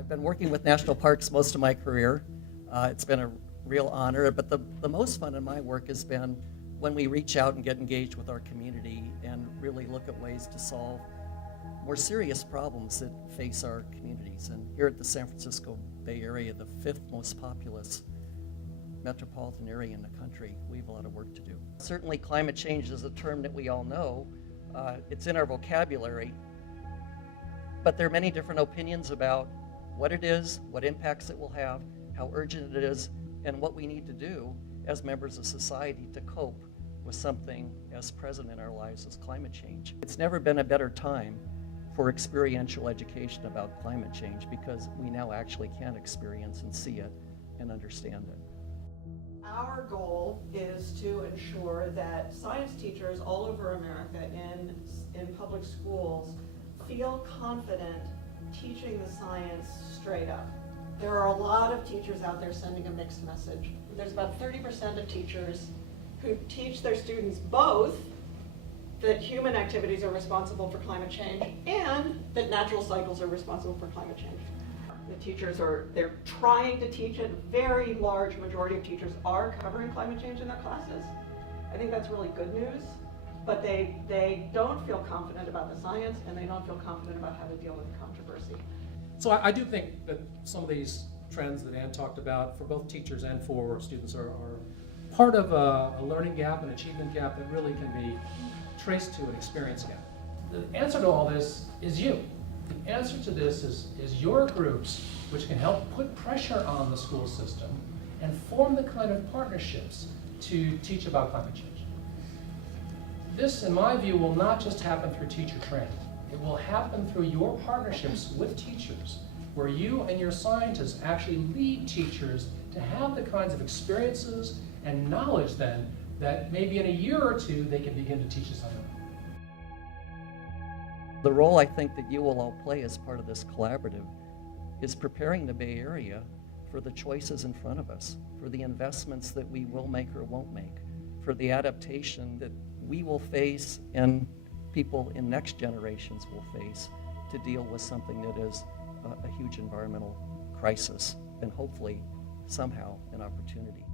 I've been working with national parks most of my career. It's been a real honor, but the most fun in my work has been when we reach out and get engaged with our community and really look at ways to solve more serious problems that face our communities. And here at the San Francisco Bay Area, the 5th most populous metropolitan area in the country, we have a lot of work to do. Certainly climate change is a term that we all know. It's in our vocabulary, but there are many different opinions about what it is, what impacts it will have, how urgent it is, and what we need to do as members of society to cope with something as present in our lives as climate change. It's never been a better time for experiential education about climate change because we now actually can experience and see it and understand it. Our goal is to ensure that science teachers all over America in public schools feel confident teaching the science straight up. There are a lot of teachers out there sending a mixed message. There's about 30% of teachers who teach their students both that human activities are responsible for climate change and that natural cycles are responsible for climate change. The teachers they're trying to teach it. Very large majority of teachers are covering climate change in their classes. I think that's really good news, but they don't feel confident about the science and they don't feel confident about how to deal with the controversy. So I do think that some of these trends that Ann talked about for both teachers and for students are part of a learning gap, an achievement gap that really can be traced to an experience gap. The answer to all this is you. The answer to this is your groups, which can help put pressure on the school system and form the kind of partnerships to teach about climate change. This, in my view, will not just happen through teacher training. It will happen through your partnerships with teachers, where you and your scientists actually lead teachers to have the kinds of experiences and knowledge then that maybe in a year or two they can begin to teach us on their own. The role I think that you will all play as part of this collaborative is preparing the Bay Area for the choices in front of us, for the investments that we will make or won't make, for the adaptation that we will face and people in next generations will face to deal with something that is a huge environmental crisis and hopefully somehow an opportunity.